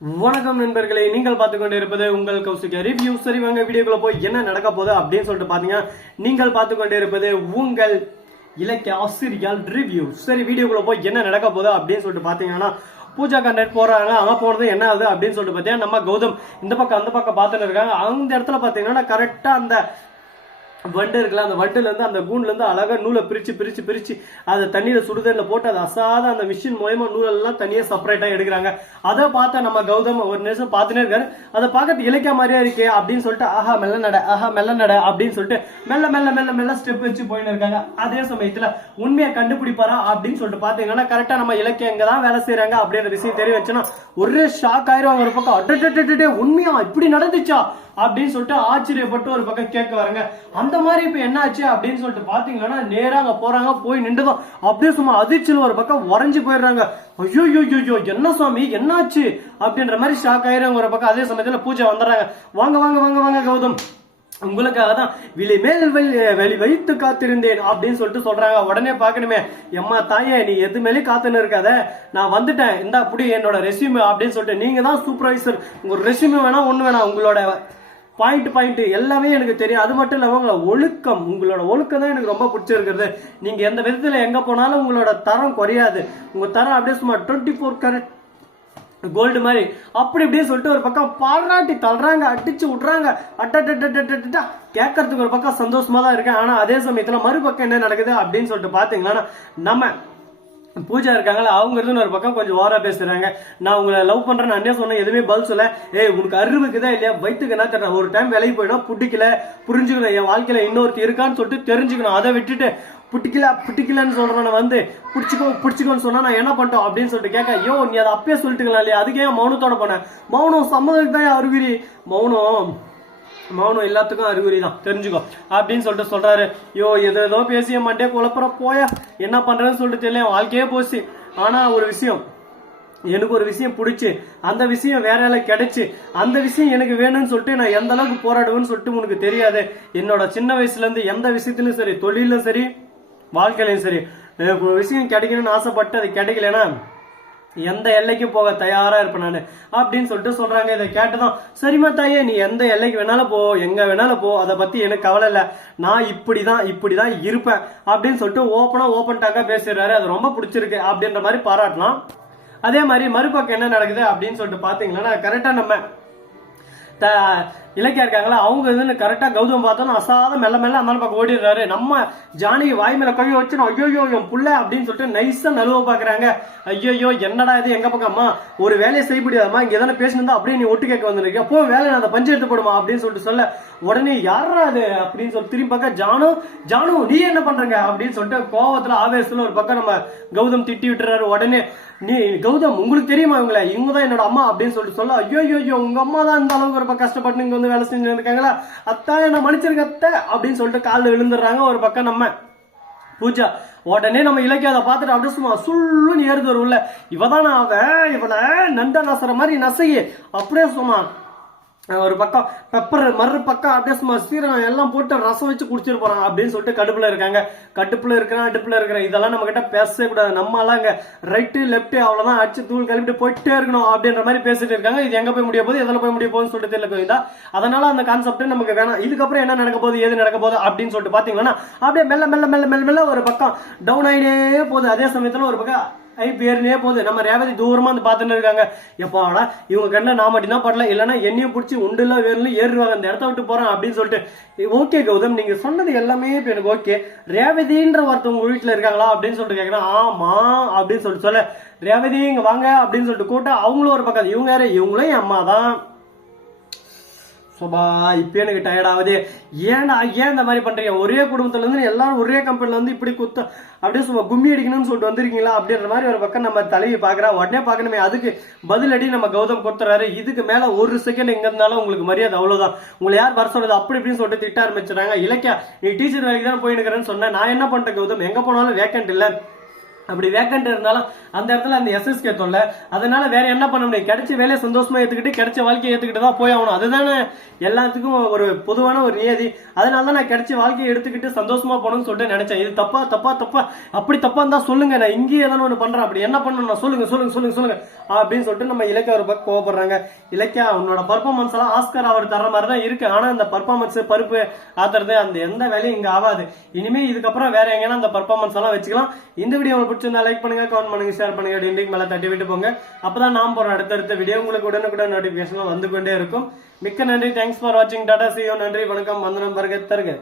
வணக்கம் நண்பர்களே, நீங்கள் பார்த்துக் கொண்டு இருப்பது உங்கள் கௌசிக ரிவ்யூ. சரி வாங்க வீடியோக்குள்ள போய் என்ன நடக்க போகுது அப்படின்னு சொல்லிட்டு பாத்தீங்கன்னா, நீங்கள் பார்த்துக் கொண்டு இருப்பது உங்கள் இலக்கிய ஆசிரியர் ரிவ்யூ. சரி வீடியோக்குள்ள போய் என்ன நடக்க போகுது அப்படின்னு சொல்லிட்டு பாத்தீங்கன்னா, பூஜா கண்டக்ட் போறாங்க. அங்க போனது என்ன ஆகுது அப்படின்னு சொல்லிட்டு பாத்தீங்கன்னா, நம்ம கௌதம் இந்த பக்கம் அந்த பக்கம் பார்த்துட்டு இருக்காங்க. அந்த இடத்துல பாத்தீங்கன்னா கரெக்டா அந்த வண்டு இருக்குல்ல, அந்த வண்டுல இருந்து அந்த கூண்ல இருந்து அழகா நூலை பிரிச்சு பிரிச்சு பிரிச்சு அதை தண்ணியில சுடுதண்ணில போட்டு அதை அசாத அந்த மிஷின் மூலமா நூலெல்லாம் தனியா செப்பரேட்டா எடுக்கிறாங்க. அதை பார்த்தா நம்ம கௌதம் ஒரு நிமிஷம் பார்த்துட்டே இருக்காரு. அதை பார்க்கறது இலக்கிய மாதிரியா இருக்கே அப்படின்னு சொல்லிட்டு ஆஹா மெல்ல நட அப்படின்னு சொல்லிட்டு மெல்ல மெல்ல மெல்ல மெல்ல ஸ்டெப் வச்சு போயின்னு இருக்காங்க. அதே சமயத்துல உண்மையை கண்டுபிடிப்பாரா அப்படின்னு சொல்லிட்டு பாத்தீங்கன்னா, கரெக்டா நம்ம இலக்கியம் எங்கதான் வேலை செய்யறாங்க அப்படின்ற விஷயம் தெரிய வச்சுன்னா ஒரே ஷாக் ஆயிரும். ஒரு பக்கம் அட்டே உண்மையா இப்படி நடந்துச்சா அப்படின்னு சொல்லிட்டு ஆச்சரியப்பட்டு ஒரு பக்கம் கேட்க வரங்க. அந்த மாதிரி இப்ப என்ன ஆச்சு அப்படின்னு சொல்லிட்டு பாத்தீங்கன்னா, நேரா அங்க போறாங்க. போய் நின்றுதான் அப்படியே சும்மா அதிர்ச்சியில் ஒரு பக்கம் உறைஞ்சு போயிடுறாங்க. ஐயோ என்ன சுவாமி என்னாச்சு அப்படின்ற மாதிரி ஷாக் ஆயிரம் ஒரு பக்கம். அதே சமயத்துல பூஜை வந்துடுறாங்க. வாங்க வாங்க வாங்க வாங்க கௌதம், உங்களுக்காக தான் விலை மேல் வெளி வைத்து காத்திருந்தேன் அப்படின்னு சொல்லிட்டு சொல்றாங்க. உடனே பாக்கணுமே, எம்மா தாயே நீ எது மேலே காத்துன்னு இருக்காத, நான் வந்துட்டேன், இந்த அப்படி என்னோட ரெஸ்யூமே அப்படின்னு சொல்லிட்டு, நீங்க தான் சூப்பர்வைசர், உங்க ரெஸ்யூமே வேணா ஒண்ணு வேணாம், உங்களோட பாயிண்ட் எல்லாமே எனக்கு தெரியும். அது மட்டும் இல்லாம உங்களோட ஒழுக்கம் தான் எனக்கு ரொம்ப பிடிச்சிருக்கிறது. நீங்க எந்த விதத்துல எங்க போனாலும் உங்களோட தரம் குறையாது. உங்க தரம் அப்படியே சும்மா 24 கேரட் கோல்டு மாதிரி அப்படி இப்படியே சொல்லிட்டு ஒரு பக்கம் பாராட்டி தள்ளுறாங்க, அடிச்சு விடுறாங்க. அட்டா கேட்கறதுக்கு ஒரு பக்கம் சந்தோஷமா தான் இருக்கேன். ஆனா அதே சமயத்துல மறுபக்கம் என்ன நடக்குது அப்படின்னு சொல்லிட்டு பாத்தீங்கன்னா, நம்ம பூஜா இருக்காங்களா, அவங்க இருந்து ஒரு பக்கம் கொஞ்சம் ஓரா பேசுறாங்க. நான் உங்களை லவ் பண்றேன்னு அண்ணே சொன்னேன், எதுவுமே பதில் சொல்ல. உனக்கு அறிவுக்குதான் இல்லையா, வயிற்றுக்கு என்ன தரேன், ஒரு டைம் வேலைக்கு போயிடும் பிடிக்கல புரிஞ்சுக்கணும், என் வாழ்க்கையில இன்னொருத்தி இருக்கான்னு சொல்லிட்டு தெரிஞ்சுக்கணும். அதை விட்டுட்டு பிடிக்கலன்னு சொல்றவன வந்து பிடிச்சிக்கோன்னு சொன்னா நான் என்ன பண்ணிட்டோம் அப்படின்னு சொல்லிட்டு கேட்க, ஐயோ நீ அதை அப்பயே சொல்லிட்டுக்கலாம் இல்லையா, அதுக்கு ஏன் மௌனத்தோட போன, மௌனம் சம்மதத்துக்கு தான் அறிகுறி, மௌனம் எல்லாத்துக்கும் அறிகுறி தான் தெரிஞ்சுக்கோ அப்படின்னு சொல்லிட்டு சொல்றாரு. ஏதோ பேசிய மாட்டே குழப்பற போயா, என்ன பண்றேன்னு சொல்லிட்டு தெரியல, வாழ்க்கையே போச்சு. ஆனா ஒரு விஷயம், எனக்கு ஒரு விஷயம் பிடிச்சு அந்த விஷயம் வேற யாரால கிடைச்சு அந்த விஷயம் எனக்கு வேணும்னு சொல்லிட்டு நான் எந்த அளவுக்கு போராடுவேன்னு சொல்லிட்டு உனக்கு தெரியாது. என்னோட சின்ன வயசுல இருந்து எந்த விஷயத்திலும் சரி, தொழிலும் சரி, வாழ்க்கையிலும் சரி, ஒரு விஷயம் கிடைக்கணும்னு ஆசைப்பட்டு அது கிடைக்கலன்னா எந்த எல்லைக்கும் போக தயாரா இருப்பேன் நானு அப்படின்னு சொல்லிட்டு சொல்றாங்க. இதை கேட்டுதான், சரிமா தாயே நீ எந்த எல்லைக்கு வேணாலும் போ, எங்க வேணாலும் போ, அதை பத்தி எனக்கு கவலை இல்ல, நான் இப்படிதான் இருப்பேன் அப்படின்னு சொல்லிட்டு ஓப்பன் டாக்கா பேசிடுறாரு. அது ரொம்ப பிடிச்சிருக்கு அப்படின்ற மாதிரி பாராட்டலாம். அதே மாதிரி மறுபக்கம் என்ன நடக்குது அப்படின்னு சொல்லிட்டு பாத்தீங்கன்னா, கரெக்டா நம்ம இலக்கியா இருக்காங்களா, அவங்க வந்து கரெக்டா கௌதம் பார்த்தோம் அசாத மெல்ல அந்த பக்கம் ஓடிடுறாரு. நம்ம ஜானகி வாய் மேல கழுவி வச்சு ஐயோ என் புள்ள அப்படின்னு சொல்லிட்டு நைஸா நழுவ பாக்குறாங்க. ஐயோ என்னடா இது, எங்க பக்கம் அம்மா ஒரு வேலையை செய்ய முடியாதம்மா, இங்க எதனா பேசினா அப்படியே நீ ஒட்டு கேட்க வந்துருக்க, அப்போ வேலை அந்த பஞ்சு எடுத்து போடுமா அப்படின்னு சொல்லிட்டு சொல்ல, உடனே யாரா அது அப்படின்னு சொல்லிட்டு திரும்பி பார்க்க, ஜானு நீ என்ன பண்றங்க அப்படின்னு சொல்லிட்டு கோவத்துல ஆவேசத்துல ஒரு பக்கம் நம்ம கௌதம் திட்டி விட்டுறாரு. உடனே நீ கௌதம் உங்களுக்கு தெரியுமா இவங்க தான் என்னோட அம்மா அப்படின்னு சொல்லிட்டு சொல்ல, ஐயோ உங்க அம்மா தான் இந்த அளவுக்கு ரொம்ப கஷ்டப்பட்டு இங்க வந்து வேலை செஞ்சு இருக்காங்களா, அத்தா என்ன மன்னிச்சிருக்க அத்தை அப்படின்னு சொல்லிட்டு காலில் விழுந்துடுறாங்க. ஒரு பக்கம் நம்ம பூஜா உடனே நம்ம இலக்கிய அதை பார்த்துட்டு அப்படியே சும்மா சுள்ளுன்னு ஏறுது ஒரு உள்ள, இவதான் இவளை நண்ட நசுற மாதிரி நசையே அப்படியே சும்மா ஒரு பக்கம் பெப்பர் மறுபக்கம் அப்படியே சும்மா சீரகம் எல்லாம் போட்டு ரசம் வச்சு குடிச்சிட்டு போறாங்க அப்படின்னு சொல்லிட்டு கடுப்புல இருக்காங்க. அடுப்புல இருக்கிறேன் இதெல்லாம் நம்ம கிட்ட பேசவே கூடாது, நம்ம எல்லாம் இங்க ரைட்டு லெப்ட் அவ்வளவுதான் அடிச்சு தூள் கிளம்பிட்டு போயிட்டே இருக்கணும் அப்படின்ற மாதிரி பேசிட்டு இருக்காங்க. இது எங்க போய் முடிய போகுது, எதில் போய் முடிய போகுதுன்னு சொல்லிட்டு தெரியல கோவிந்தா. அதனால அந்த கான்செப்ட் நமக்கு வேணாம். இதுக்கப்புறம் என்ன நடக்க போகுது, ஏது நடக்க போகுது அப்படின்னு சொல்லிட்டு பாத்தீங்கன்னா, அப்படியே மெல்ல ஒரு பக்கம் டவுன் ஆயினே போகுது. அதே சமயத்துல ஒரு பக்கம் பேருனே போகுது. நம்ம ரேவதி தூரமா வந்து பாத்துட்டு இருக்காங்க. எப்பாடா இவங்க கண்ணில் நான் மட்டும்தான் படல, இல்லைன்னா என்னையும் பிடிச்சி உண்டுல வேணும் ஏறுவாங்க, அந்த இடத்த விட்டு போறேன் அப்படின்னு சொல்லிட்டு. ஓகே கௌதம் நீங்க சொன்னது எல்லாமே இப்ப எனக்கு ஓகே. ரேவதின்ற ஒருத்தவங்க வீட்டுல இருக்காங்களா அப்படின்னு சொல்லிட்டு கேட்கறேன். ஆமா அப்படின்னு சொல்லிட்டு சொல்ல, ரேவதி இங்க வாங்க அப்படின்னு சொல்லிட்டு கூட்ட, அவங்களும் ஒரு பக்கம், இவங்க யாரு, இவங்களும் என் அம்மா தான். இப்ப எனக்கு டயர்ட் ஆகுது, ஏன் இந்த மாதிரி பண்றீங்க, ஒரே குடும்பத்துல இருந்து எல்லாரும் ஒரே கம்பெனில வந்து இப்படி குத்த அப்படியே சும்மா கும்மி அடிக்கணும்னு சொல்லிட்டு வந்திருக்கீங்களா அப்படின்ற மாதிரி ஒரு பக்கம் நம்ம தலைவி பாக்குறா. உடனே பாக்கணுமே, அதுக்கு பதிலடி நம்ம கௌதம் கொடுத்துறாரு. இதுக்கு மேல ஒரு செகண்ட் எங்க இருந்தாலும் உங்களுக்கு மரியாதை அவ்வளவுதான், உங்களை யார் வர சொல்றது அப்படி இப்படின்னு சொல்லிட்டு திட்ட ஆரம்பிச்சிடறாங்க. இலக்கியா நீ டீச்சர் வேலைக்கு தான் போயின்னு சொன்னேன், நான் என்ன பண்றேன் கௌதம், எங்க போனாலும் வேக்கண்ட் இல்ல, அப்படி வேக்கண்ட் இருந்தாலும் அந்த இடத்துல அந்த எஸ்எஸ்கே தொல்ல, அதனால வேற என்ன பண்ண முடியும், கிடைச்ச வேலையை சந்தோஷமா ஏத்துக்கிட்டு கிடைச்ச வாழ்க்கையை ஏத்துக்கிட்டு தான் போய் ஆகணும். அதுதானே எல்லாத்துக்கும் ஒரு பொதுவான ஒரு நியதி. அதனால தான் நான் கிடைச்ச வாழ்க்கையை எடுத்துக்கிட்டு சந்தோஷமா போகணும்னு சொல்லிட்டு நினைச்சேன். இது தப்பா அப்படி தப்பா இருந்தா சொல்லுங்க, நான் இங்கேயே ஏதாவது ஒண்ணு பண்றேன், அப்படி என்ன பண்ணணும் சொல்லுங்க அப்படின்னு சொல்லிட்டு நம்ம இலக்கிய ஒரு பக்கம் கோவப்படுறாங்க. இலக்கியா உன்னோட பர்ஃபார்மன்ஸ் எல்லாம் ஆஸ்கர் அவர் தர மாதிரி தான் இருக்கு, ஆனா அந்த பர்ஃபார்மன்ஸ் பருப்பு ஆத்துறது அந்த எந்த வேலையும் இங்க ஆகாது. இனிமே இதுக்கப்புறம் வேற எங்கன்னா அந்த பர்ஃபார்மன்ஸ் எல்லாம் வச்சுக்கலாம். இந்த வீடியோ உங்களுக்கு பிடிச்சிருந்தா லைக் பண்ணுங்க, கமெண்ட் பண்ணுங்க, ஷேர் பண்ணுங்க, லிங்க் மேல தட்டி விட்டு போங்க. அப்பதான் நாம் போற அடுத்தடுத்த வீடியோ உங்களுக்கு உடனுக்குடன் நோட்டிபிகேஷன் வந்து கொண்டே இருக்கும். மிக்க நன்றி. தேங்க்ஸ் ஃபார் வாட்சிங். Tata, see you. நன்றி, வணக்கம், வந்தனம், வருக தருக.